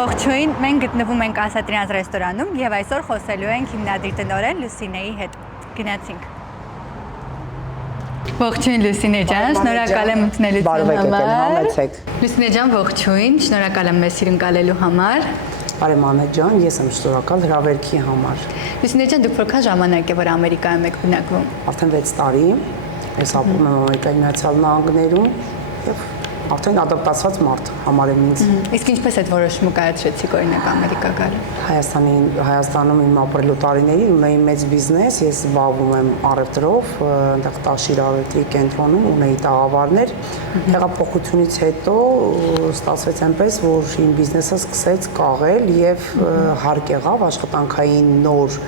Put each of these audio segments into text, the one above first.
Ողջույն, մենք գտնվում ենք Ասատրյանց ռեստորանում եւ այսօր խոսելու ենք հիմնադիր տնօրեն Լուսինեի հետ։ Գնացինք։ Ողջույն Լուսինե ջան, շնորհակալ եմ ընդունելության համար։ Լուսինե ջան, ողջույն, շնորհակալ եմ մեզ հյուրընկալելու համար։ Բարև Անետ ջան, ես եմ շնորհակալ հրավերքի համար։ Լուսինե ջան, դուք որքան ժամանակ է որ Ամերիկայում եք բնակվում։ Արդեն 6 տարի, ես ապրում եմ Ամերիկայի Միացյալ Նահանգներում եւ արդեն ադապտացված մարդ համարեմ ինձ։ Իսկ ինչպես այդ որոշումը կայացրեցիք օրինակ Ամերիկա գալու։ Հայաստանում իմ ապրելու տարիներին ունեի մեծ բիզնես, ես զբաղվում եմ առևտրով, այնտեղ Տաշիր առևտրի կենտրոնում ունեի տաղավարներ։ Հեղափոխությունից հետո ստացվեց այնպես, որ իմ բիզնեսը սկսեց կաղել եւ հարկ եղավ աշխատանքային նոր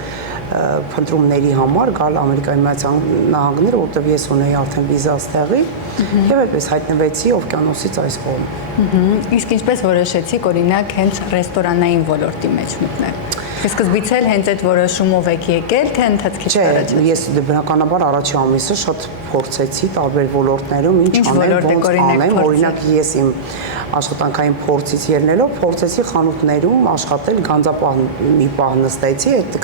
փնտրումների համար գալ Ամերիկայի Միացյալ Նահանգներ, որտեղ ես ունեի արդեն վիզա ստեղի եւ այդպես հայտնվեցի օվկիանոսից այս կողմ։ Իսկ ինչպես որոշեցիք օրինակ հենց ռեստորանային ոլորտի մեջ մտնել։ Սկզբից էլ հենց այդ որոշումով եք եկել, թե ընթացքից առաջ։ Ես բնականաբար առաջի ամիսը շատ փորձեցի տարբեր ոլորտներում ինչ անեմ, ոնց անեմ, օրինակ ես իմ աշխատանքային փորձից ելնելով փորձեցի խանութներում աշխատել, գանձապահ մի պահ նստեցի, այդ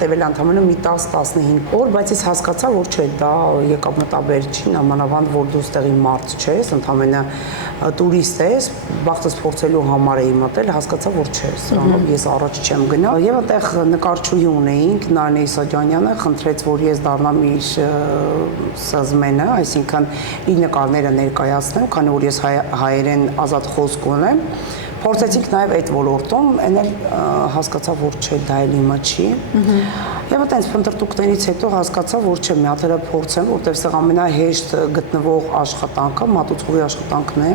տևել ընդամենը մի 10-15 օր, բայց ես հասկացա, որ չէ, դա եկամտաբեր չի, նամանավանդ որ դու ստեղի մարդ չես, ընդամենը տուրիստ ես, բախտս փորձելու համար էի մտել, հասկացա, որ չէ, սրանով ես առաջ չեմ գնա։ Եվ այդտեղ նկարչուհի ունեինք, Նարինե Իսաջանյանը խնդրեց, որ ես դառնամ իր սազմենը, այսինքն իր նկարները ներկայացնեմ, քանի որ ես հայերեն ազատ խոսք ունեմ։ Փորձեցինք նաև այդ ոլորտում, այն էլ հասկացա, որ չէ, դա էլ իմը չի։ Եվ այդպես փնտրտուքներից հետո հասկացա, որ չէ, մի հատ փորձեմ, որտեղ սա ամենահեշտ գտնվող աշխատանքը, մատուցողի աշխատանքն է,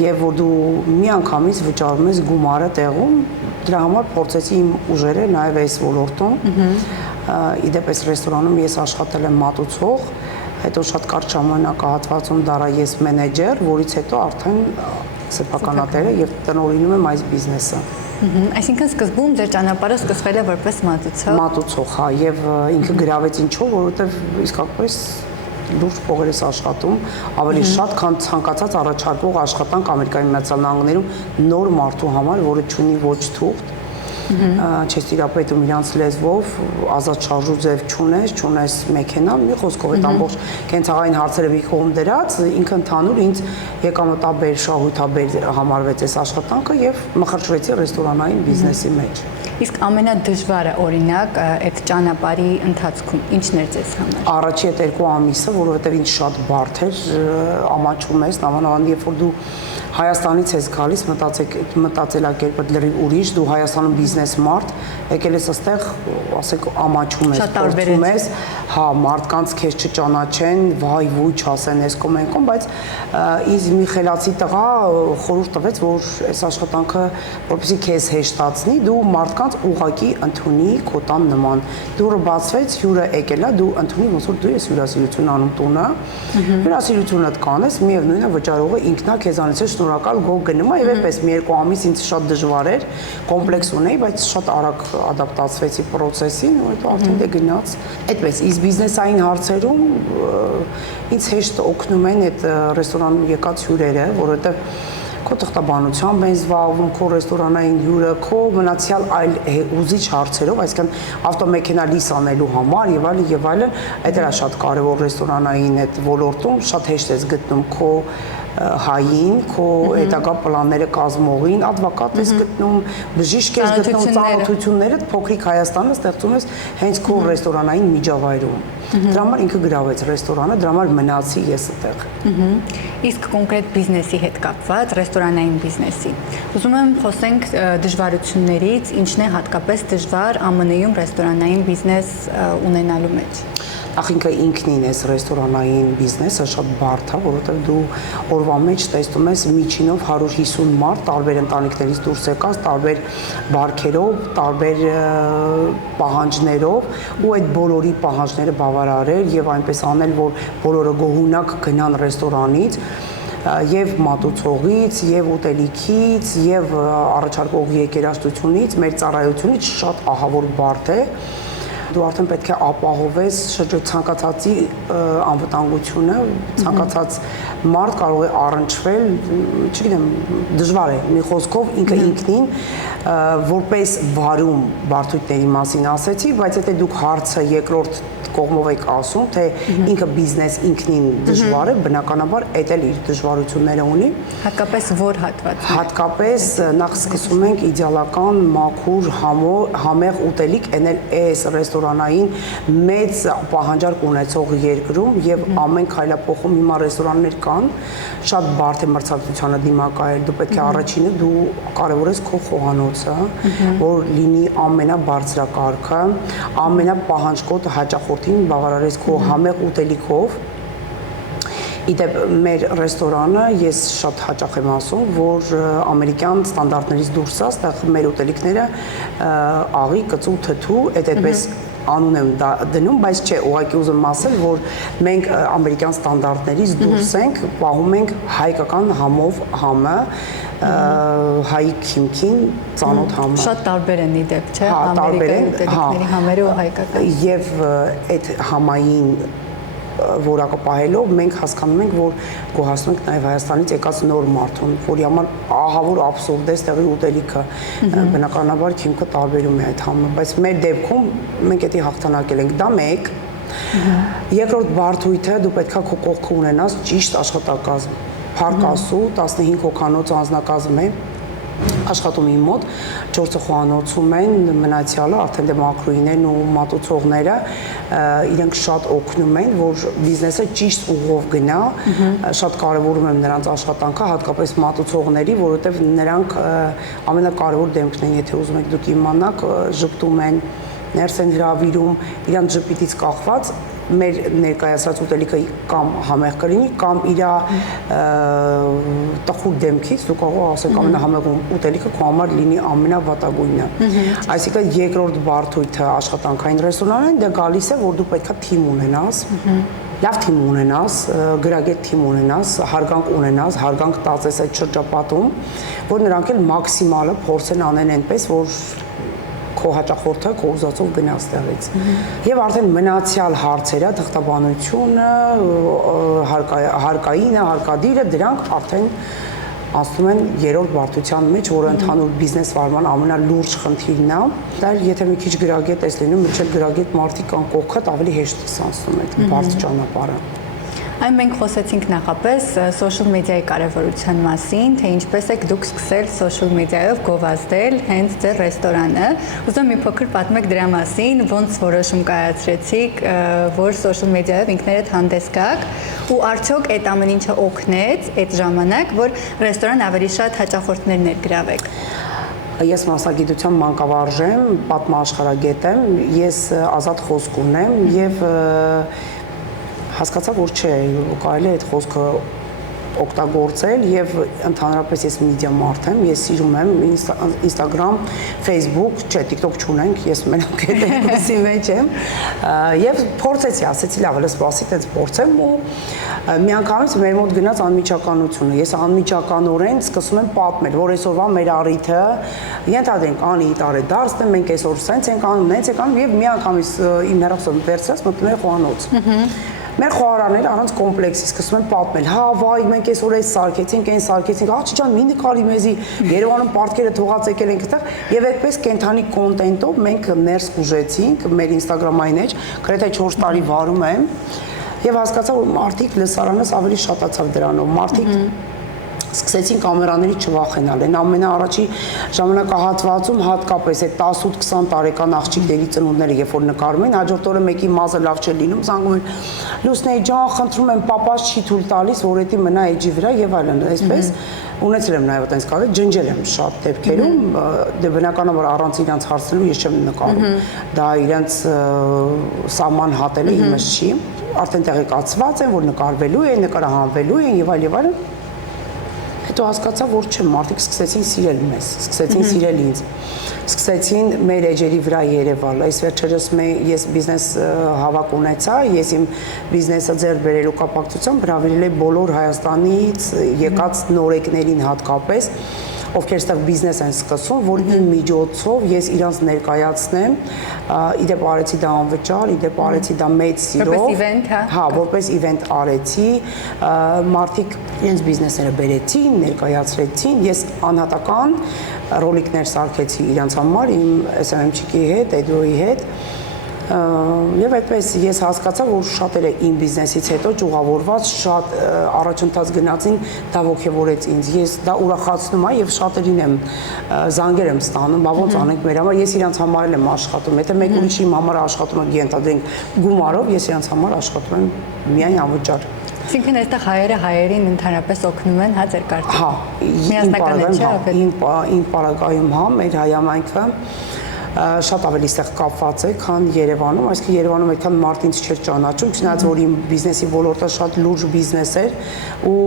եւ որ դու միանգամից վճարում ես գումարը տեղում, դրա համար փորձեցի իմ ուժերը նաև այս ոլորտում։ Իդեպ այս ռեստորանում ես աշխատել եմ մատուցող, հետո շատ կարճ ժամանակահատվածում դառա ես մենեջեր, որից հետո արդեն սեփականատերը եւ տնօրինում եմ այս բիզնեսը։ Այսինքն սկզբում ձեր ճանապարհը սկսվել է որպես մատուցող։ Մատուցող, հա, եւ ինքը գրավեց ինչով, որովհետեւ իսկապես լուրջ փողեր ես աշխատում, ավելի շատ, քան ցանկացած առաջարկող աշխատանք Ամերիկայի Միացյալ Նահանգներում նոր մարդու համար, որը չունի ոչ թուղթ, չես տիրապետում իրանց լեզվով, ազատ շարժու ձև չունես մեքենա, մի խոսքով այդ ամբողջ կենցաղային հարցերը մի կողմ դրած, ինքը ընդհանուր ինձ եկամտաբեր, շահույթաբեր համարվեց այս աշխատանքը եւ մխրճվեցի ռեստորանային բիզնեսի մեջ։ Իսկ ամենադժվարը օրինակ այդ ճանապարհի ընթացքում ի՞նչն էր ձեզ համար։ Առաջի այդ 2 ամիսը, որովհետեւ ինձ շատ բարդ էր, ամաչում ես, նամանավանդ երբ որ դու Հայաստանից ես գալիս, մտածելակերպը լրիվ ուրիշ, դու Հայաստանում բիզնես մարդ, եկել ես այստեղ, ասենք, ամաչում ես, փորձում ես, հա, մարդկանց քեզ չճանաչեն, վայ, ոյ չասեն այս կոմենկոմ, բայց ինձ մի խելացի տղա խորհուրդ տվեց, որ այս աշխատանքը, որպեսզի քեզ հեշտացնի, դու մարդկանց ուղղակի ընդունի քո տան նման։ Դուրը բացվեց, հյուրը եկել է, դու ընդունի ոնց որ դու ես հյուրասիրություն անում տունը, հյուրասիրությունդ կանես, միևնույնն է վճարողը ինքնա քեզանից է շնորհակալ գող գնում է եւ այդպես մի 2 ամիս ինձ շատ դժվար էր, կոմպլեքս ունեի, բայց շատ արագ ադապտացվեցի process-ին, ու հետո արդեն դե գնաց։ Այդպես, իսկ բիզնեսային հարցերում ինձ հեշտ օգնում են այդ ռեստորանում եկած հյուրերը, որովհետեւ քո թղթաբանությամբ են զբաղվում, քո ռեստորանային հյուրը, քո մնացյալ այլ ուզիչ հարցերով, այսինքն ավտոմեքենա լիս անելու համար եւ այլն, այդ է շատ կարեւոր ռեստորանային այդ ոլորտում, շատ հեշտ ես գտնում քո հային, քո հետագա պլանները կազմողին, advocate ես գտնում, բժիշկ ես գտնում, ծանոթությունները փոքրիկ Հայաստանը ստեղծում ես հենց քո ռեստորանային միջավայրում։ Դրա համար ինքը գրավեց ռեստորանը, դրա համար մնացի ես այդտեղ։ Իսկ կոնկրետ բիզնեսի հետ կապված, ռեստորանային բիզնեսի։ Ուզում եմ խոսենք դժվարություններից, ինչն է հատկապես դժվար ԱՄՆ-ում ռեստորանային բիզնես ունենալու մեջ։ Ախինքը ինքնին ես ռեստորանային բիզնեսը շատ բարդ է, որովհետև դու օրվա մեջ տեսնում ես միջինով 150 մարդ տարբեր ընտանիքներից դուրս եկած, տարբեր բարքերով, տարբեր պահանջներով, ու այդ բոլորի պահանջները բավարարել եւ այնպես անել, որ բոլորը գոհունակ գնան ռեստորանից եւ մատուցողից, եւ ուտելիքից, եւ առաջարկող եկերաշտությունից, մեր ծառայությունից շատ ահավոր բարդ է։ դու արդեն պետք է ապահովես ցանկացածի անվտանգությունը, ցանկացած մարդ կարող է առնչվել, չգիտեմ, դժվար է մի խոսքով ինքը ինքնին որպես վարում բարդությունների մասին ասեցի, բայց եթե դուք հարցը երկրորդ կողմով եք ասում, թե ինքը բիզնես ինքնին դժվար է, բնականաբար էդ էլ իր դժվարությունները ունի։ Հատկապես որ հատվածում։ Հատկապես նախ սկսում ենք իդեալական մաքուր համեղ ուտելիք էնել այս ռեստորանային մեծ պահանջարկ ունեցող երկրում եւ ամեն քայլափոխում հիմա ռեստորաններ կան, շատ բարդ է մրցակցությանը դիմակայել, դու պետք է առաջինը դու կարևորես քո խոհանոցը, որ լինի ամենաբարձրակարգը, ամենապահանջկոտ հաճախորդին բավարարես քո համեղ ուտելիքով։ Իդեպ մեր ռեստորանը ես շատ հաճախ եմ ասում, որ ամերիկյան ստանդարտներից դուրս է, այստեղ մեր ուտելիքները աղի, կծու, թթու, այդպես անուն եմ դնում, բայց չէ, ուղղակի ուզում ասել, որ մենք ամերիկյան ստանդարտներից դուրս ենք, պահում ենք հայկական համով համը, հայ քիմքին ծանոթ համը։ Շատ տարբեր են իդեպ, չէ՞, ամերիկայի ուտելիքների համերը ու հայկական։ Եվ այդ համային որակը պահելով մենք հասկանում ենք, որ գոհացնում ենք նաև Հայաստանից եկած նոր մարդուն, որի համար ահավոր աբսուրդ է ստեղի ուտելիքը, բնականաբար քիմքը տարբերում է այդ համը, բայց մեր դեպքում մենք էդի հաղթանակել ենք, դա մեկ։ Երկրորդ բարդույթը դու պետքա քո կողքը ունենաս ճիշտ աշխատակազմ, փառք Աստծո 15 հոգանոց անձնակազմ է աշխատում իմ մոտ, 4 խոհանոցում են, մնացյալը արդեն դե մակրոինեն ու մատուցողները իրենք շատ օգնում են, որ բիզնեսը ճիշտ ուղով գնա, շատ կարևորում եմ նրանց աշխատանքը, հատկապես մատուցողների, որովհետև նրանք ամենակարևոր դեմքն են, եթե ուզում եք դուք իմանաք, ժպտում են, ներս են հրավիրում, իրանց ժպիտից կախված մեր ներկայացած ուտելիքը կամ համեղ կլինի, կամ իր տխուր դեմքից դու կարող ասեք ամենահամեղ ուտելիքը քո համար լինի ամենավատագույնը։ Այսինքն երկրորդ բարդույթը աշխատանքային ռեստորանային դա գալիս է, որ դու պետքա թիմ ունենաս, լավ թիմ ունենաս, գրագետ թիմ ունենաս, հարգանք ունենաս, հարգանք տածես այդ շրջապատում, որ նրանք էլ մաքսիմալը փորձեն անեն այնպես, որ քո հաճախորդը քո ուզածով գնա ստեղից։ Եվ արդեն մնացյալ հարցերը, թղթաբանությունը, հարկայինը, հարկադիրը, դրանք արդեն ասում են երրորդ բարդության մեջ, որը ընդհանուր բիզնես վարման ամենալուրջ խնդիրն է։ Դա եթե մի քիչ գրագետ ես լինում, մինչև գրագետ մարդիկ կան կողքդ, ավելի հեշտ է անցնում այդ բարդ ճանապարհը։ Այն մենք խոսեցինք նախապես social media-ի կարևորության մասին, թե ինչպես եք դուք սկսել social media-ով գովազդել հենց ձեր ռեստորանը։ Ուզում եմ մի փոքր պատմեք դրա մասին, ոնց որոշում կայացրեցիք, որ social media-ով ինքներդ հանդես գաք, ու արդյոք այդ ամեն ինչը օգնեց այդ ժամանակ, որ ռեստորան ավելի շատ հաճախորդներ ներգրավեք։ Ես մասնագիտությամբ մանկավարժ եմ, պատմաաշխարհագետ եմ, ես ազատ խոսք ունեմ եւ հասկացա, որ չէ, կարելի է այդ խոսքը օգտագործել եւ ընդհանրապես ես մեդիա մարդ եմ, ես սիրում եմ Instagram, Facebook, չէ, TikTok չունենք, ես մենակ այդպեսի մեջ եմ եւ փորձեցի, ասեցի լավ, հələ սպասի, այդպես փորձեմ ու միանգամից մեր մոտ գնաց անմիջականությունը։ Ես անմիջականորեն սկսում եմ պատմել, որ այսօրվա մեր առիթը ենթադրենք անի տարեդարձն է, մենք այսօր սենց ենք անում, նենց ենք անում եւ միանգամից իմ հեռախոսը վերցրած մտնում եմ խոհանոց։ Մեր խոհարանները առանց կոմպլեքսի սկսում են պատմել, հա, վայ, մենք այսօր այս սարքեցինք, այն սարքեցինք, աղջի ջան, մի նկարի մեզի, Երևանում պարտքերը թողած եկել ենք այդտեղ, եւ այդպես կենթանի կոնտենտով մենք ներս ուժեցինք մեր Instagram-ային էջ, գրեթե 4 տարի վարում եմ, եւ հասկացա, որ մարդիկ լսարանս ավելի շատացավ դրանով, մարդիկ սկսեցին կամերաներից չվախենալ, այն ամենաառաջի ժամանակահատվածում հատկապես այդ 18-20 տարեկան աղջիկների ծնունդները, երբ որ նկարում են, հաջորդ օրը մեկի մազը լավ չէ լինում, զանգում են, Լուսնեի ջան, խնդրում եմ, պապաս չի թույլ տալիս, որ էդի մնա էջի վրա եւ այլն, այսպես ունեցել եմ նաեւ այդպես կարելի, ջնջել եմ շատ դեպքերում, դե բնականաբար առանց իրանց հարցնելու ես չեմ նկարում, դա իրանց սահման հատելը իմս չի, արդեն տեղեկացված են, որ նկարվելու են, նկարահանվելու են եւ այլն Հետո հասկացա, որ չէ, մարդիկ սկսեցին սիրել մեզ, սկսեցին սիրել ինձ, սկսեցին մեր էջերի վրա երևալ, այս վերջերս ես բիզնես հավաք ունեցա, ես իմ բիզնեսը ձեռք բերելու կապակցությամբ հրավիրել եմ բոլոր Հայաստանից եկած նորեկներին հատկապես, ովքեր այստեղ բիզնես են սկսում, որ իմ միջոցով ես իրանց ներկայացնեմ, իդեպ արեցի դա անվճար, իդեպ արեցի դա մեծ սիրով, որպես event, հա, որպես event արեցի, մարդիկ իրենց բիզնեսները բերեցին, ներկայացրեցին, ես անհատական ռոլիկներ սարքեցի իրանց համար, իմ SMM-չիկի հետ, Էդոյի հետ, եւ այդպես ես հասկացա, որ շատերը իմ բիզնեսից հետո ճյուղավորված շատ առաջընթաց գնացին, դա ոգևորեց ինձ, ես դա ուրախացնում եմ եւ շատերին եմ զանգեր եմ ստանում, բա ոնց անենք մեր համար, ես իրանց համար եմ աշխատում, եթե մեկ ուրիշ իմ համար աշխատում է ենթադրենք գումարով, ես իրանց համար աշխատում եմ միայն անվճար։ Այսինքն այստեղ հայերը հայերին ընդհանրապես օգնում են, հա, ձեր կարծիքով։ Հա, միասնական է, չէ՞, ավելի։ Իմ պարագայում հա, մեր հայամայնքը շատ ավելի ստեղ կապված է, քան Երևանում, այսինքն Երևանում այդքան մարդ ինձ չէր ճանաչում, չնայած որ իմ բիզնեսի ոլորտը շատ լուրջ բիզնես էր ու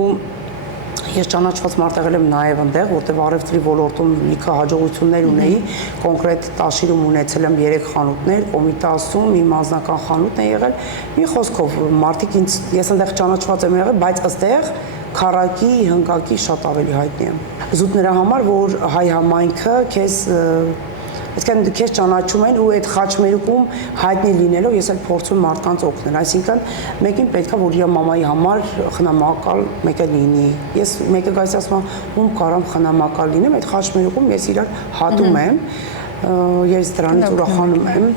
ես ճանաչված մարդ եղել եմ նաև այնտեղ, որտեղ առևտրի ոլորտում լիքը հաջողություններ ունեի, կոնկրետ Տաշիրում ունեցել եմ 3 խանութներ, Կոմիտասում իմ անձնական խանութն է եղել, մի խոսքով մարդիկ ինձ ես այնտեղ ճանաչված եմ եղել, բայց ըստեղ քառակի, հնկակի շատ ավելի հայտնի եմ։ Զուտ նրա համար, որ հայ համայնքը քեզ այսինքն քեզ ճանաչում են ու այդ խաչմերուկում հայտնի լինելով ես էլ փորձում մարդկանց օգնել, այսինքն մեկին պետքա որ իր մամայի համար խնամակալ մեկը լինի, ես մեկը գայս ասում ում կարամ խնամակալ լինեմ, այդ խաչմերուկում ես իրար հատում եմ, ես դրանից ուրախանում եմ,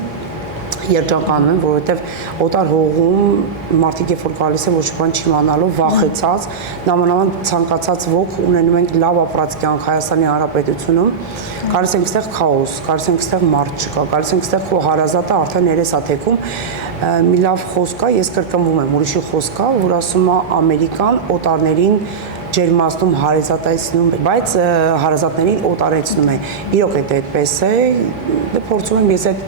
երջանկանում եմ, որովհետև օտար հողում մարդիկ երբ որ գալիս են ոչ բան չիմանալով, վախեցած, նամանավանդ ցանկացած ոք ունենում ենք լավ ապրած կյանք Հայաստանի Հանրապետությունում, գալիս ենք այստեղ քաոս, գալիս ենք այստեղ մարդ չկա, գալիս ենք այստեղ քո հարազատը արդեն երես է թեքում, մի լավ խոսք կա, ես կրկնվում եմ, ուրիշի խոսք կա, որ ասում է Ամերիկան օտարներին ջերմացնում հարազատացնում, բայց հարազատներին օտարեցնում է։ Իրոք է այդպես է, դե փորձում եմ ես այդ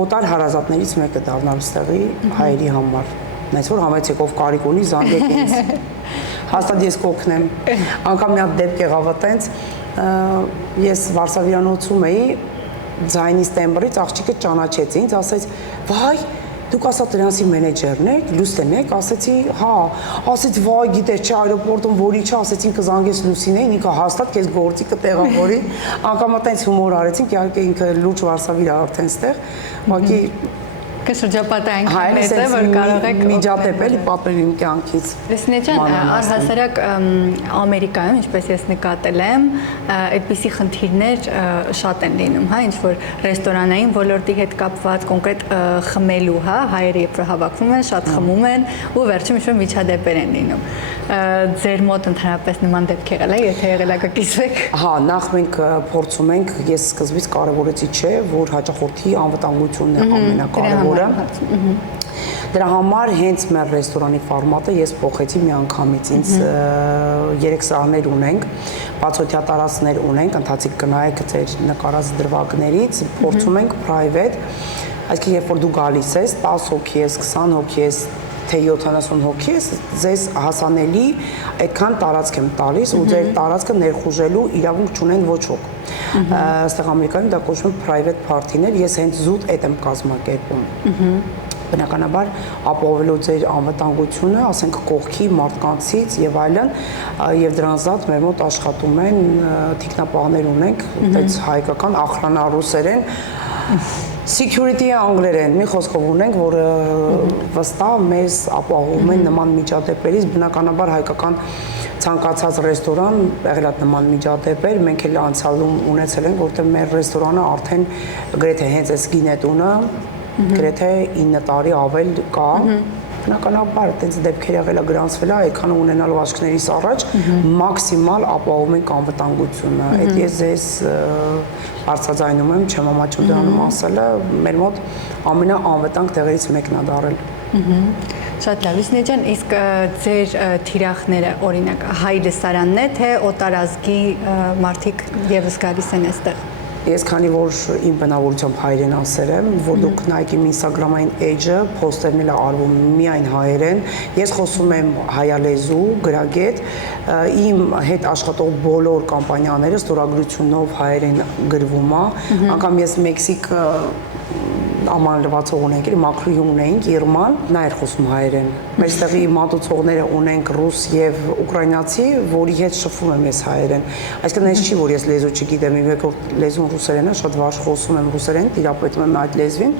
օտար հարազատներից մեկը դառնալ ստեղի հայերի համար։ Նայց որ համեցեք ով կարիք ունի զանգեք ինձ։ Հաստատ ես կօգնեմ։ Անկամ մի հատ դեպք եղավ այտենց, ես Վարշավյանոցում էի, ձայնից տեմբրից աղջիկը ճանաչեց ինձ, ասեց՝ «Վայ, դուք ասա դրանցի մենեջերն եք, Լուսեն եք», ասեցի, հա, ասեց, «Վայ, գիտես չէ, այրոպորտում որի չէ», ասեցին կզանգես Լուսինեին, ինքը հաստատ քեզ գործի կտեղավորի, անգամ այտենց հումոր արեցինք, իհարկե ինքը լուրջ Վարշավիր է արդեն ստեղ, ուղղակի Շրջապատը այնքան մեծ է, որ կարող եք միջադեպ էլի պատմել իմ կյանքից։ Լուսինե ջան, առհասարակ Ամերիկայում, ինչպես ես նկատել եմ, այդպիսի խնդիրներ շատ են լինում, հա, ինչ որ ռեստորանային ոլորտի հետ կապված, կոնկրետ խմելու, հա, հայերը երբ հավաքվում են, շատ խմում են ու վերջում ինչ-որ միջադեպեր են լինում։ Ձեր մոտ ընդհանրապես նման դեպք եղել է, եթե եղել է կկիսվեք։ Հա, նախ մենք փորձում ենք, ես սկզբից կարևորեցի չէ, որ հաճախորդի անվտանգությունն է ամենակարևորը։ Դրա համար հենց մեր ռեստորանի ֆորմատը ես փոխեցի մի անգամից, ինձ 3 սրահներ ունենք, բացօթյա տարածքներ ունենք, ընթացիկ կնայեք ձեր նկարած դրվագներից, փորձում ենք private, այսինքն երբ որ դու գալիս ես, 10 հոգի ես, 20 հոգի ես, թե 70 հոգի ես, ձեզ հասանելի այդքան տարածք եմ տալիս ու ձեր տարածքը ներխուժելու իրավունք չունեն ոչ ոք։ Այստեղ Ամերիկայում դա կոչվում է private party-ներ, ես հենց զուտ այդ եմ կազմակերպում։ Բնականաբար ապահովելով ձեր անվտանգությունը, ասենք կողքի մարդկանցից եւ այլն, եւ դրանց զատ մեր մոտ աշխատում են թիկնապահներ ունենք, այդպես հայկական ախրանարուսերեն security անգլերեն, մի խոսքով ունենք, որը վստահ մեզ ապահովում են նման միջադեպերից, բնականաբար հայկական ցանկացած ռեստորան եղել է նման միջադեպեր, մենք էլ անցյալում ունեցել ենք, որտեղ մեր ռեստորանը արդեն գրեթե հենց այս գինետունը գրեթե 9 տարի ավել կա, բնականաբար այդպես դեպքեր եղել է գրանցվել է, այքանը ունենալով աչքներիս առաջ մաքսիմալ ապահովում ենք անվտանգությունը, այդ ես ձեզ բարձրաձայնում եմ, չեմ ամաչում դրանում ասելը, մեր մոտ ամենաանվտանգ տեղերից մեկն է դարել։ Շատ լավ, Լուսինե ջան, իսկ ձեր թիրախները, օրինակ, հայ լսարանն է, թե օտարազգի մարդիկ եւս գալիս են այստեղ։ Ես քանի որ իմ բնավորությամբ հայերեն ասել եմ, որ դուք նայեք իմ Instagram-ային էջը, post-երն էլ արվում միայն հայերեն, ես խոսում եմ հայալեզու, գրագետ, իմ հետ աշխատող բոլոր կամպանիաները ստորագրությունով հայերեն գրվում է, անգամ ես Մեքսիկ ամանլվացող ունենք, մակրոյում ունենք, Իրման, նա էր խոսում հայերեն։ Մեստեղի մատուցողները ունենք ռուս եւ ուկրաինացի, որի հետ շփվում եմ ես հայերեն։ Այսինքն այս չի, որ ես լեզու չգիտեմ, իմ երկրորդ լեզուն ռուսերենն է, շատ վարժ խոսում եմ ռուսերեն, տիրապետում եմ այդ լեզվին,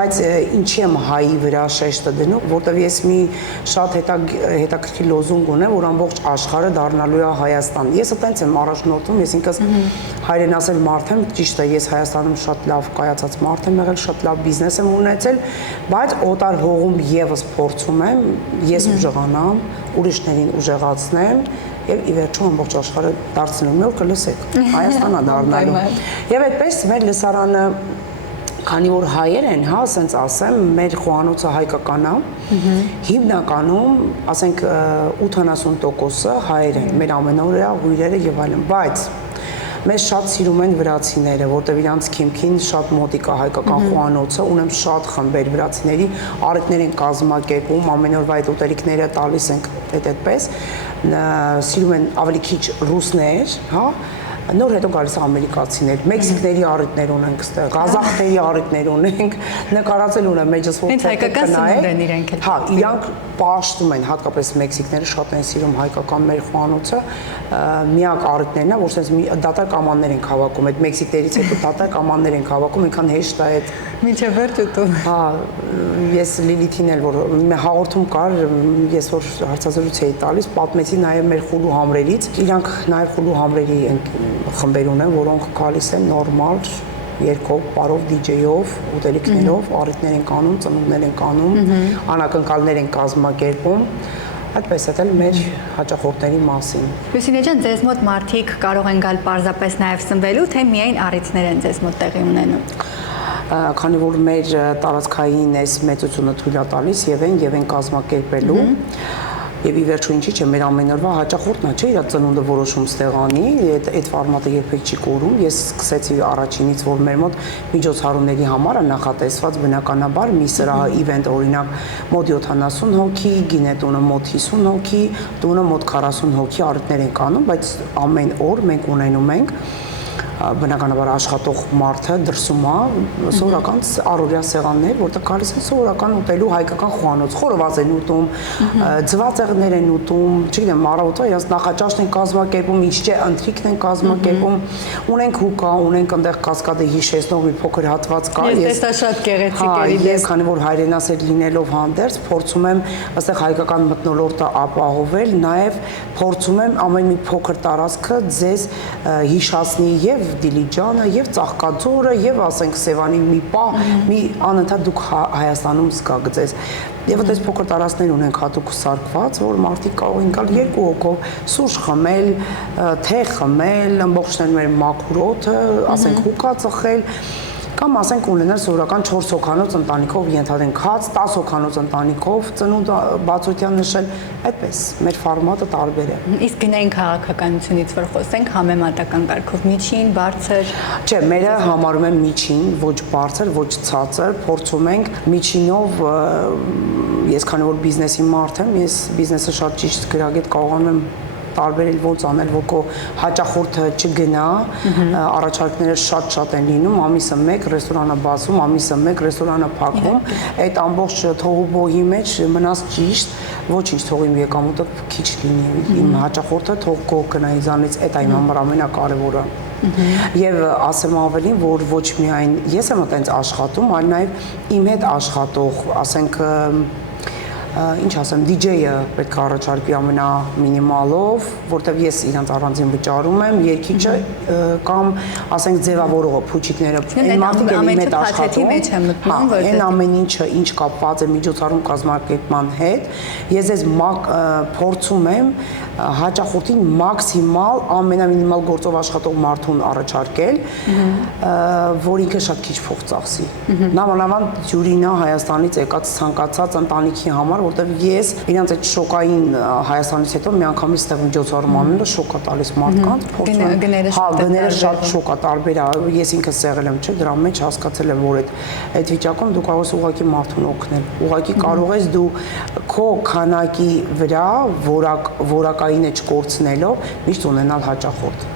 բայց ինչի եմ հայի վրա շեշտը դնում, որտեղ ես մի շատ հետաքրքիր լոզունգ ունեմ, որ ամբողջ աշխարհը դառնալու է Հայաստան։ Ես այտենց եմ առաջնորդում, ես ինքս հայրենասեր մարդ եմ, ճիշտ է, ես Հայաստանում շատ լավ կայացած մարդ եմ եղել, շատ լավ բիզնես եմ ունեցել, բայց օտար հողում եւս փորձում եմ ես ուժեղանամ, ուրիշներին ուժեղացնեմ եւ ի վերջո ամբողջ աշխարհը դարձնելու մի օր կլսեք Հայաստանա դառնալու։ Եվ այդպես մեր լսարանը քանի որ հայեր են, հա, ասենց ասեմ, մեր խոհանոցը հայկական է, հիմնականում, ասենք 80%-ը հայեր են, մեր ամենօրյա հյուրերը եւ այլն, բայց մեզ շատ սիրում են վրացիները, որտեղ իրանց քիմքին շատ մոտիկ է հայկական խոհանոցը, ունեմ շատ խմբեր վրացիների, առիթներ են կազմակերպում, ամեն օրվա այդ ուտելիքները տալիս ենք այդպես, սիրում են ավելի քիչ ռուսներ, հա, նոր հետո գալիս ամերիկացիներ, մեքսիկների առիթներ ունենք ստեղ, ղազախների առիթներ ունենք, նկարածել ունեմ մեջս որ հայկական սնունդ են իրենք էլ։ Հա, իրանք պաշտում են, հատկապես մեքսիկները շատ են սիրում հայկական մեր խոհանոցը, միակ առիթներն է, որ sense դատարկ ամաններ են հավաքում, այդ մեքսիկներից հետո դատարկ ամաններ են հավաքում, այնքան հեշտ է այդ Մինչև վերջ ուտում։ Հա, ես Լիլիթին էլ որ հաղորդում կար, ես որ հարցազրույց էի տալիս, պատմեցի նաև մեր խուլու համրերից, իրանք նաև խուլու համրերի խմբեր ունեն, որոնք գալիս են նորմալ երկով, պարով, դիջեյով, ուտելիքներով, առիթներ են կանում, ծնունդներ են կանում, անակնկալներ են կազմակերպում, այդպես էլ մեր հաճախորդների մասին։ Լուսինե ջան, ձեզ մոտ մարդիկ կարող են գալ պարզապես նաև սնվելու, թե միայն առիթներ են ձեզ մոտ տեղի ունենում։ Քանի որ մեր տարածքային այս մեծությունը թույլ է տալիս եւ են կազմակերպելու Եվ ի վերջո ինչի՞ չէ, մեր ամենօրվա հաճախորդն է, չէ, իր ծնունդը որոշում ստեղանի, այդ ֆորմատը երբեք չի կորում։ Ես սկսեցի առաջինից, որ մեր մոտ միջոցառումների համար է նախատեսված բնականաբար մի սրահ իվենտ, օրինակ մոտ 70 հոգի, գինետունը մոտ 50 հոգի, տունը մոտ 40 հոգի առիթներ են կանում, բայց ամեն օր մենք ունենում ենք բնականաբար աշխատող մարդը դրսում է սովորական առօրյա սեղաններ, որտեղ գալիս են սովորական ուտելու հայկական խոհանոց, խորոված են ուտում, ձվածեղներ են ուտում, չգիտեմ, առավոտվա իրաց նախաճաշն են կազմակերպում, ինչ չէ, ընթրիքն են կազմակերպում, ունենք հուկա, ունենք այնտեղ կասկադը հիշեցնող մի փոքր հատված կա։ Ես տեսա շատ գեղեցիկ էր։ Ես քանի որ հայրենասեր լինելով հանդերձ, փորձում եմ այստեղ հայկական մթնոլորտը ապահովել, նաև փորձում եմ ամեն մի փոքր տարածքը ձեզ հիշացնի եւ Դիլիջանը եւ Ծաղկաձորը եւ ասենք Սևանի մի պահ մի անընդհատ դուք Հայաստանում զգաք ձեզ եւ այդպես փոքր տարածքներ ունենք հատուկ սարքված որ մարդիկ կարող են գալ երկու հոգով սուրճ խմել, թե խմել, ամբողջն մեր մաքուր օդը, ասենք հուկա ծխել կամ ասենք ունենալ սովորական 4 հոգանոց ընտանիքով ենթադրենք հաց, 10 հոգանոց ընտանիքով ծնունդ բացօթյա նշել, այդպես մեր ֆորմատը տարբեր է։ Իսկ գնային քաղաքականությունից որ խոսենք համեմատական կարգով միջին, բարձր։ Չէ, մերը համարում եմ միջին, ոչ բարձր, ոչ ցածր, փորձում ենք միջինով ես քանի որ բիզնեսի մարդ եմ, ես բիզնեսը շատ ճիշտ գրագետ կարողանում եմ տարբերել ոնց անել, որ քո հաճախորդը չգնա, առաջարկները շատ են լինում, ամիսը 1 ռեստորանը բացում, ամիսը 1 ռեստորանը փակվում, այդ ամբողջ թողուբոհի մեջ մնաց ճիշտ, ոչինչ թող իմ եկամուտը քիչ լինի, իմ հաճախորդը թող գնա ինձանից, այդ այն համար ամենակարևորը։ Եվ ասեմ ավելին, որ ոչ միայն ես եմ այդպես աշխատում, այլ նաև իմ հետ աշխատող, ասենք ինչ ասեմ, DJ-ը պետք է առաջարկի ամենամինիմալով, որտեղ ես իրանց առանձին վճարում եմ, երգիչը կամ ասենք ձևավորողը, փուչիկները, այն մարդիկ են իմ հետ աշխատում, այն ամեն ինչը, ինչ կապված է միջոցառում կազմակերպման հետ, ես ես փորձում եմ հաճախորդին մաքսիմալ ամենամինիմալ գործով աշխատող մարդուն առաջարկել, որ ինքը շատ քիչ փող ծախսի։ Նամանավանդ ջուրինա Հայաստանից եկած ցանկացած ընտանիքի համար, որտեղ ես իրանց այդ շոկային Հայաստանից հետո մի անգամից ստեղ միջոցառում անելը շոկ է տալիս մարդկանց, փորձում եմ, գները շատ շոկ է, տարբեր է, ես ինքս եղել եմ, չէ, դրա մեջ հասկացել եմ, որ այդ վիճակում դու կարող ես ուղղակի մարդուն օգնել, ուղղակի կարող ես դու քո քանակի վրա որակայինը չկորցնելով միշտ ունենալ հաճախորդ։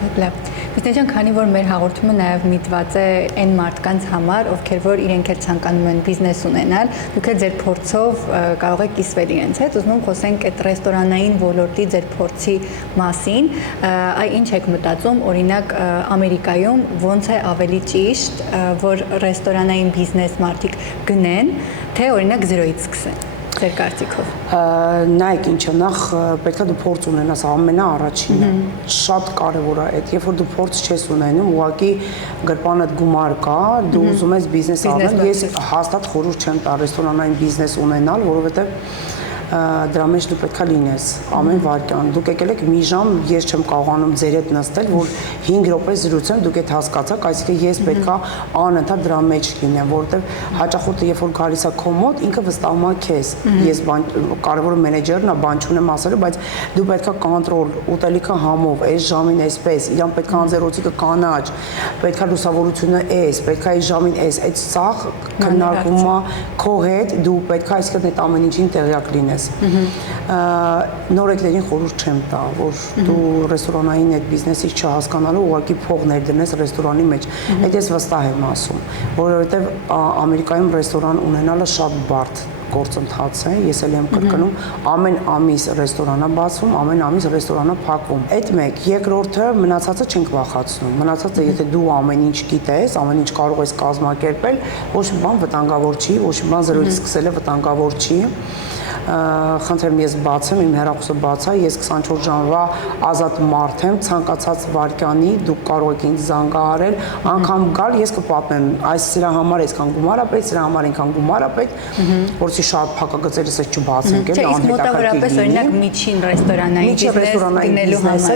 Լավ։ Բիզնեսյան, քանի որ մեր հաղորդումը նաև միտված է այն մարդկանց համար, ովքեր որ իրենք էլ ցանկանում են բիզնես ունենալ, դուք էլ ձեր փորձով կարող եք կիսվել իրենց հետ, ուզում եմ խոսենք այդ ռեստորանային ոլորտի ձեր փորձի մասին, ինչ եք մտածում, օրինակ Ամերիկայում ոնց է ավելի ճիշտ, որ ռեստորանային բիզնես մարդիկ գնեն, թե օրինակ 0-ից սկսեն։ Ձեր կարծիքով։ Նայեք ինչը, նախ պետք է դու փորձ ունենաս ամենաառաջինը։ Շատ կարևոր է այդ, երբ որ դու փորձ չես ունենում, ուղղակի գրպանդ գումար կա, դու ուզում ես բիզնես անել, ես հաստատ խորհուրդ չեմ տա ռեստորանային բիզնես ունենալ, որովհետև դրա մեջ դու պետքա լինես ամեն վայրկյան։ Դուք եկել եք մի ժամ, ես չեմ կարողանում ձեր հետ նստել, որ 5 րոպե զրուցեմ, դուք այդ հասկացաք, այսինքն ես պետքա անընդհատ դրա մեջ լինեմ, որովհետև հաճախորդը երբ որ գալիս է քո մոտ, ինքը վստահում է քեզ։ Ես կարևորը մենեջերն է, բան չունեմ ասելու, բայց դու պետքա կոնտրոլ, ուտելիքը համով, այս ժամին այսպես, իրան պետքա անձեռոցիկը կանաչ, պետքա լուսավորությունը էս, պետքա այս ժամին էս, այդ սաղ քննարկումը քո հետ, դու պետքա այսինքն այդ ամեն ինչին տեղյակ լինես։ Նորեկներին խորհուրդ չեմ տա, որ դու ռեստորանային այդ բիզնեսից չհասկանալու ուղղակի փող ներդնես ռեստորանի մեջ։ Այդ ես վստահ եմ ասում, որովհետև Ամերիկայում ռեստորան ունենալը շատ բարդ գործընթաց է, ես էլ եմ կրկնում, ամեն ամիս ռեստորանա բացվում, ամեն ամիս ռեստորանը փակվում։ Այդ մեկ, երկրորդը մնացածը չենք վախացնում։ Մնացածը, եթե դու ամեն ինչ գիտես, ամեն ինչ կարող ես կազմակերպել, ոչ մի բան վտանգավոր չի, ոչ մի բան 0-ից սկսելը վտանգավոր չի։ Խնդրեմ ես բացեմ, իմ հեռախոսը բաց է, ես 24 ժամվա ազատ մարդ եմ, ցանկացած վայրկյանի դուք կարող եք ինձ զանգահարել, անգամ գալ, ես կպատմեմ, այս սրա համար այսքան գումար ա պետք, սրա համար այնքան գումար ա պետք, որովհետեւ շատ փակագծերս ես չբացենք, էլ անհետաքրքիր լինի։ Օրինակ միջին ռեստորանային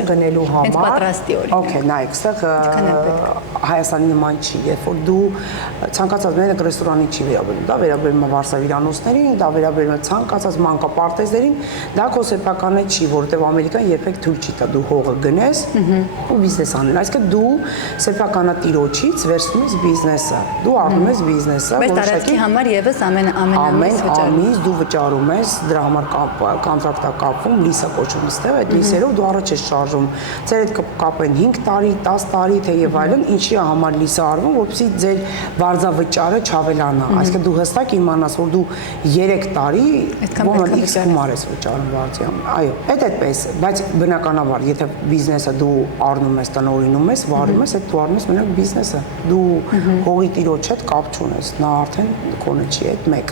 գնելու համար։ Հենց պատրաստի օրինակ։ Okay, նայեք, այստեղ Հայաստանի նման չի, երբ որ դու ցանկացած մենակ ռեստորանի չի վերաբերում, դա վերաբերում է վարսավիրանոցներին, դա վերաբերում է ցանկացած մանկապարտեզներին, դա քո սեփականը չի, որովհետև Ամերիկան երբեք թույլ չի տա դու հողը գնես ու բիզնես անել։ Այսինքն դու սեփականատիրոջից վերցնում ես բիզնեսը, դու առնում ես բիզնեսը, որոշակի տարածքի համար եւս ամեն ամիս դու վճարում ես, դրա համար կոնտրակտ է կապվում, լիս է կոչվում այստեղ, այդ լիսերով դու առաջ ես շարժում։ Ձեր հետ կապեն 5 տարի, 10 տարի, թե եւ այլն, ինչի համար լիսը արվում, որպեսզի ձեր վարձավճարը չավելանա։ Այսինքն դու հստակ իմանաս, որ դու 3 տարի ոմանք X գումար ես վճարում վարձյամ։ Այո, այդպես, բայց բնականաբար, եթե բիզնեսը դու առնում ես, տնօրինում ես, վարում ես, այդ դու առնում ես մենակ բիզնեսը։ Դու հողի տիրոջ հետ կապ չունես, նա արդեն քոնը չի, այդ մեկ։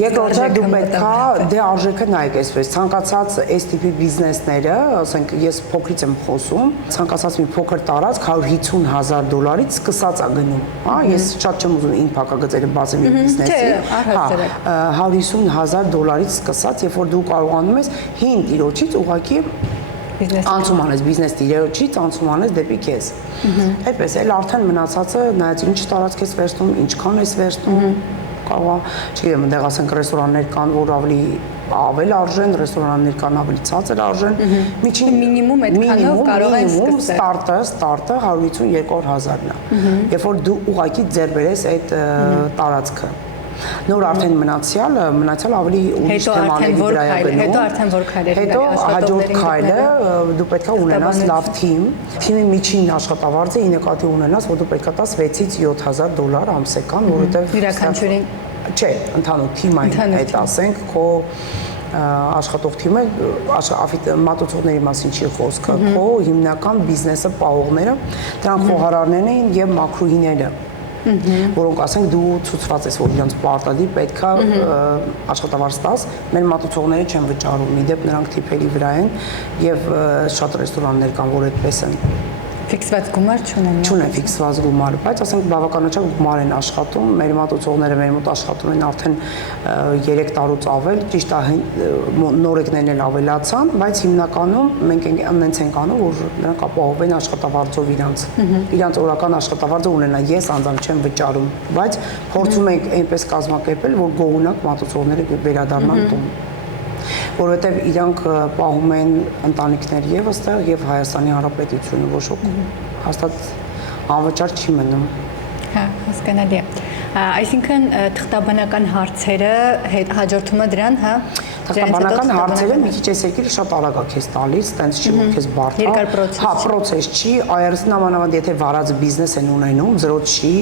Երկրորդը դու պետքա դե արժեքը նայեք այսպես, ցանկացած այս տիպի բիզնեսները, ասենք ես փոքրից եմ խոսում, ցանկացած մի փոքր տարածք $150,000 սկսած է գնում, հա, ես շատ չեմ ուզում ին փակագծերը բացեմ իմ բիզնեսի, $150,000 սկսած, երբ որ դու կարողանում ես հին տիրոջից ուղղակի անցում անես բիզնես տիրոջից, անցում անես դեպի քեզ։ Այդպես էլ արդեն մնացածը նայած ինչ տարածք ես վերցնում, ինչքան ես վերցնում, կարող չգիտեմ, այնտեղ ասենք ռեստորաններ կան, որ ավել արժեն, ռեստորաններ կան ավելի ցածր արժեն, միջին մինիմում այդքանով կարող ես սկսել։ Ստարտը 152,000-ն է։ Երբ որ դու ուղղակի ձեռ բերես այդ տարածքը։ Նոր արդեն մնացյալը ավելի ուրիշ թեմաների վրա է գնում։ Հետո արդեն որ քայլերի Հետո հաջորդ քայլը դու պետքա ունենաս լավ թիմ։ Թիմի միջին աշխատավարձը ի նկատի ունենաս, որ դու պետքա տաս $6,000-7,000 ամսական, որովհետև յուրաքանչյուրին չէ, ընդհանուր թիմ այդ ասենք, քո աշխատող թիմը մատուցողների մասին չի խոսքը, քո հիմնական բիզնեսը պահողները, դրանք խոհարարներն էին եւ մակրուհիները, որոնք ասենք դու ցուցված ես, որ իրենց պարտադիր պետքա աշխատավարձ տաս, մեր մատուցողները չեն վճարում, իդեպ նրանք թիփերի վրա են եւ շատ ռեստորաններ կան, որ այդպես են։ Ֆիքսված գումար չունեն ֆիքսված գումար, բայց ասենք բավականաչափ գումար են աշխատում, մեր մատուցողները մեր մոտ աշխատում են արդեն 3 տարուց ավել, ճիշտ է նորեկներն էլ ավելացան, բայց հիմնականում մենք այնց ենք անում, որ նրանք ապահովեն աշխատավարձով իրանց օրական աշխատավարձը ունենան, ես անձամբ չեմ վճարում, բայց փորձում ենք այնպես կազմակերպել, որ գողունակ մատուցողները վերադառնան տուն, որովհետև իրանք պահում են ընտանիքներ եւ այստեղ եւ Հայաստանի Հանրապետությունը, ոչ ոք հաստատ անվճար չի մնում։ Հա, հասկանալի է։ Այսինքն թղթաբանական հարցերը հաջորդումը դրան, հա։ Թղթաբանական հարցերը մի քիչ այս երկիրը շատ արագ է քեզ տալիս, տենց չի որ քեզ բարդ է։ Երկար process Հա, process չի, IRS-ն նամանավանդ եթե վարած բիզնես են ունենում, զրո չի,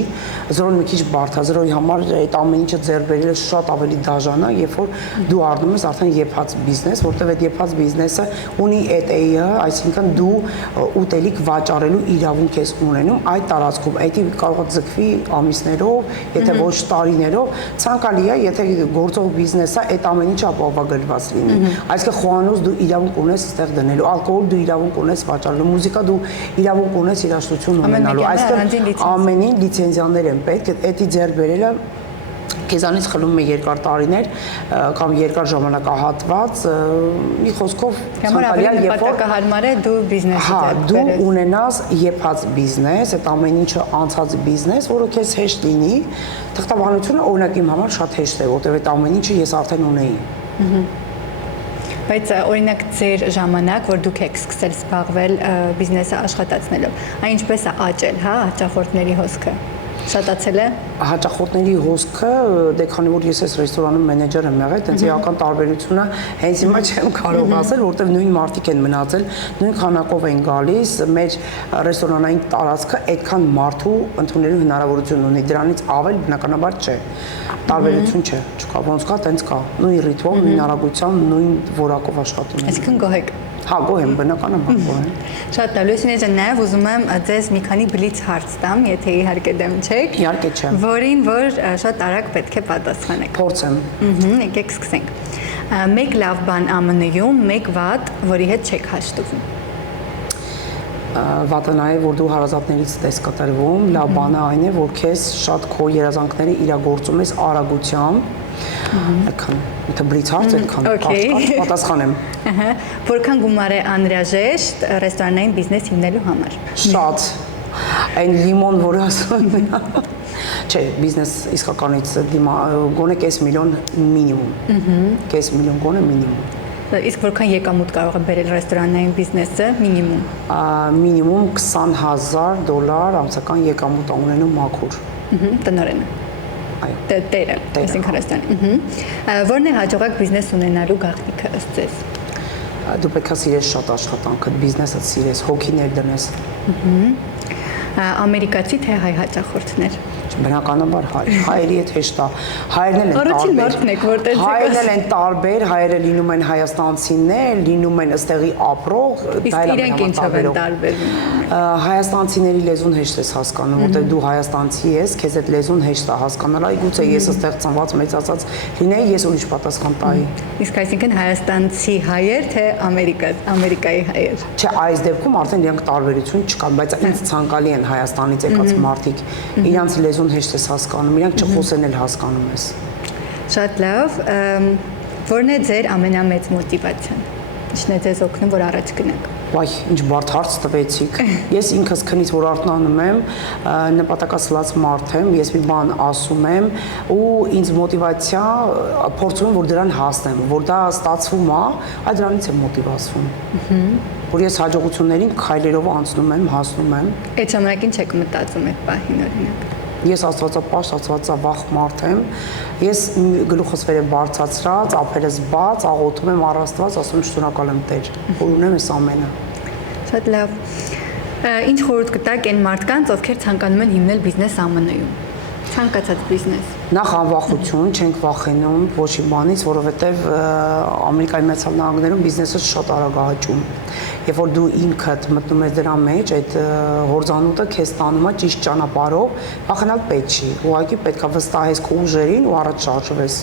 զրոն մի քիչ բարդ է, զրոյի համար այդ ամեն ինչը ձեռք բերելը շատ ավելի դաժան է, երբ որ դու առնում ես արդեն եփած բիզնես, որտեղ այդ եփած բիզնեսը ունի այդ A-ը, այսինքն դու ուտելիք վաճառելու իրավունք ես ունենում այդ տարածքում, այդ կարող է ձգվի ամիսներով, եթե ոչ տարիներով, ցանկալի է, եթե գործող բիզնես է, այդ ամեն ինչը ապահովագրված լինի։ Այսինքն խոհանոց դու իրավունք ունես այդտեղ դնելու, ալկոհոլ դու իրավունք ունես վաճառելու, մուզիկա դու իրավունք ունես երաժշտություն ունենալու, այսինքն ամենին լիցենզիաներ են պետք, դա ձեռք բերելը քեզանից խլում է երկար տարիներ կամ երկար ժամանակահատված, մի խոսքով ցանկալի է, երբ որ նպատակահարմար է դու բիզնեսը ձեռք բերես։ Հա, դու ունենաս եփած բիզնես, այդ ամեն ինչը անցած բիզնես, որը քեզ հեշտ լինի, թղթաբանությունը օրինակ իմ համար շատ հեշտ է, որտեղ այդ ամեն ինչը ես արդեն ունեի։ Բայց օրինակ ձեր ժամանակ, որ դուք եք սկսել զբաղվել բիզնեսը աշխատացնելով, այն ինչպես է աճել, հա, հաճախորդների հոսքը։ Շատացել է։ Հաճախորդների հոսքը, դե քանի որ ես այս ռեստորանում մենեջեր եմ եղել, այդպես էական տարբերությունը հենց հիմա չեմ կարող ասել, որտեղ նույն մարդիկ են մնացել, նույն քանակով են գալիս, մեր ռեստորանային տարածքը այդքան մարդու ընդունելու հնարավորություն ունի, դրանից ավել բնականաբար չէ։ Տարբերություն չէ, չկա, ոնց կա, տենց կա։ Նույն ռիթմով, նույն արագությամբ, նույն որակով աշխատում են։ Այսինքն գոհ եք։ Հա, գոհ եմ, բնականաբար գոհ եմ։ Շատ լավ, Լուսինե ջան, նաև ուզում եմ ձեզ մի քանի բլից հարց տամ, եթե իհարկե դեմ չեք։ Իհարկե չեմ։ Որին որ շատ արագ պետք է պատասխանեք։ Փորձեմ։ Եկեք սկսենք։ Մեկ լավ բան ԱՄՆ-ում, մեկ վատ, որի հետ չեք հաշտվում։ Վատը նա է, որ դու հարազատներից ես կտրվում, լավ բանը այն է, որ քեզ շատ քո երազանքները իրագործում ես արագությամբ։ Այդքան, եթե բլից հարց այդքան պատասխանեմ։ Որքան գումար է անհրաժեշտ ռեստորանային բիզնես հիմնելու համար։ Շատ։ Այն լիմոն, որը ասում եմ։ Չէ, բիզնես իսկականից գոնե կես միլիոն մինիմում։ Կես միլիոն գոնե մինիմում։ Իսկ որքան եկամուտ կարող է բերել ռեստորանային բիզնեսը մինիմում։ Մինիմում $20,000 ամսական եկամուտ ունենում մաքուր։ Տնօրենը։ Այո։ Տերը, այսինքն ռեստորանի։ Որն է հաջողակ բիզնես ունենալու գաղտնիքը ըստ ձեզ։ Դու պետք է սիրես շատ աշխատանքը, բիզնեսը սիրես, հոգիներ դնես։ Ամերիկացի թե հայ հաճախորդներ։ Բնականաբար հայերի հետ հեշտ է։ Հայերն էլ են տարբեր։ Առաջին մարդն եք, որտեղ հայերն էլ են տարբեր, հայերը լինում են հայաստանցիներ, լինում են ըստեղի ապրող, իսկ իրենք ինչով են տարբերվում։ Հայաստանցիների լեզուն հեշտ ես հասկանում, որտեղ դու հայաստանցի ես, քեզ այդ լեզուն հեշտ է հասկանալ, այգուցե ես ըստեղ ծնված մեծացած լինեի, ես ուրիշ պատասխան տայի։ Իսկ այսինքն հայաստանցի հայեր թե ամերիկայի հայեր։ Չէ, այս դեպքում արդեն իրենք տարբերություն չկա, բայց ինձ ցանկալի են Հայաստանից եկած մարդիկ, իրանց լեզուն հեշտ ես հասկանում, իրանք չխոսեն էլ հասկանում ես։ Շատ լավ, որն է ձեր ամենամեծ մոտիվացիան։ Ինչն է ձեզ օգնում, որ առաջ գնաք։ Վայ, ինչ բարդ հարց տվեցիք։ Ես ինքս քնից որ արթնանում եմ, նպատակասլաց մարդ եմ, ես մի բան ասում եմ ու ինձ մոտիվացիա փորձում եմ որ դրան հասնեմ, որ դա ստացվում է, այդ դրանից եմ մոտիվացվում։ Որ ես հաջողություններին քայլերով անցնում եմ, հասնում եմ։ Այդ ժամանակին չեք մտածում այդ պահին օրինակ։ Ես աստվածապաշտ, աստվածավախ մարդ եմ։ Ես գլուխս վեր եմ բարձրացրած, ափերս բաց, աղոթում եմ առ Աստված, ասում եմ շնորհակալ եմ Տեր, որ ունեմ այս ամենը։ Շատ լավ։ Ինչ խորհուրդ կտաք այն մարդկանց, ովքեր ցանկանում են հիմնել բիզնես ԱՄՆ-ում։ Ցանկացած բիզնես։ Նախ անվախություն, չենք վախենում ոչ մի բանից, որովհետև Ամերիկայի Միացյալ Նահանգներում բիզնեսը շատ արագ է աճում։ Երբ որ դու ինքդ մտնում ես դրա մեջ, այդ հորձանուտը քեզ տանում է ճիշտ ճանապարհով, վախենալ պետք չի։ Ուղղակի պետք է վստահես քո ուժերին ու առաջ շարժվես։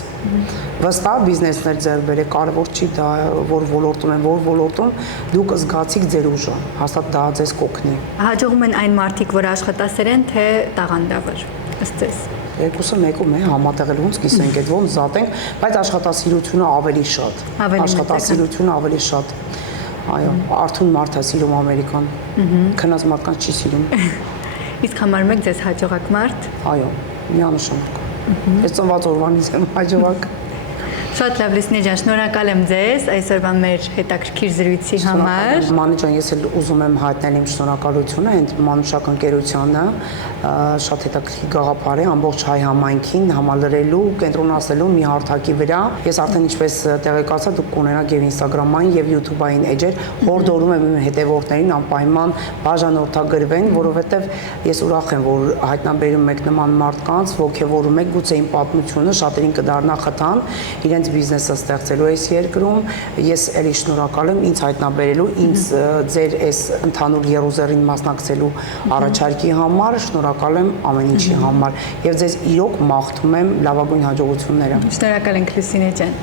Վստահ բիզնեսներ ձեռք բերեք, կարևոր չի դա որ ոլորտում են, որ ոլորտում դուք զգացիք ձեր ուժը, հաստատ դա ձեզ կօգնի։ Հաջողում են այն մարդիկ, որ աշխատասեր են, թե տաղանդավոր, ըստ ձեզ։ Երկուսը մեկում է, համատեղել ոնց կիսենք, այդ ոնց զատենք, բայց աշխատասիրությունը ավելի շատ։ Աշխատասիրությունը ավելի շատ։ Այո, արթուն մարդ է սիրում Ամերիկան։ Քնած մարդկանց չի սիրում։ Իսկ համարում եք ձեզ հաջողակ մարդ։ Այո, միանշանակ։ Ես ծնված օրվանից եմ հաջողակ։ Շատ լավ, Լուսինե ջան, շնորհակալ եմ ձեզ այսօրվա մեր հետաքրքիր զրույցի համար։ Մանուշ ջան, ես էլ ուզում եմ հայտնել իմ շնորհակալությունը հենց մանուշական ընկերությանը, շատ հետաքրքիր գաղափար է ամբողջ հայ համայնքին համալրելու, կենտրոնացնելու մի հարթակի վրա։ Ես արդեն ինչպես տեղեկացա, դուք կունենաք եւ Instagram-ային եւ YouTube-ային էջեր, հորդորում եմ իմ հետևորդներին անպայման բաժանորդագրվեն, որովհետեւ ես ուրախ եմ, որ հայտնաբերում եք նման մարդկանց, ոգևորում եք, գուցե իմ պատմությունը շատերին կդառնա խթան, իրենց բիզնեսը ստեղծելու այս երկրում։ Ես էլի շնորհակալ եմ ինձ հայտնաբերելու, ինձ ձեր այս ընդհանուր երուզերին մասնակցելու առաջարկի համար, շնորհակալ եմ ամեն ինչի համար եւ ձեզ իրոք մաղթում եմ լավագույն հաջողությունները։ Շնորհակալ ենք, Լուսինե ջան։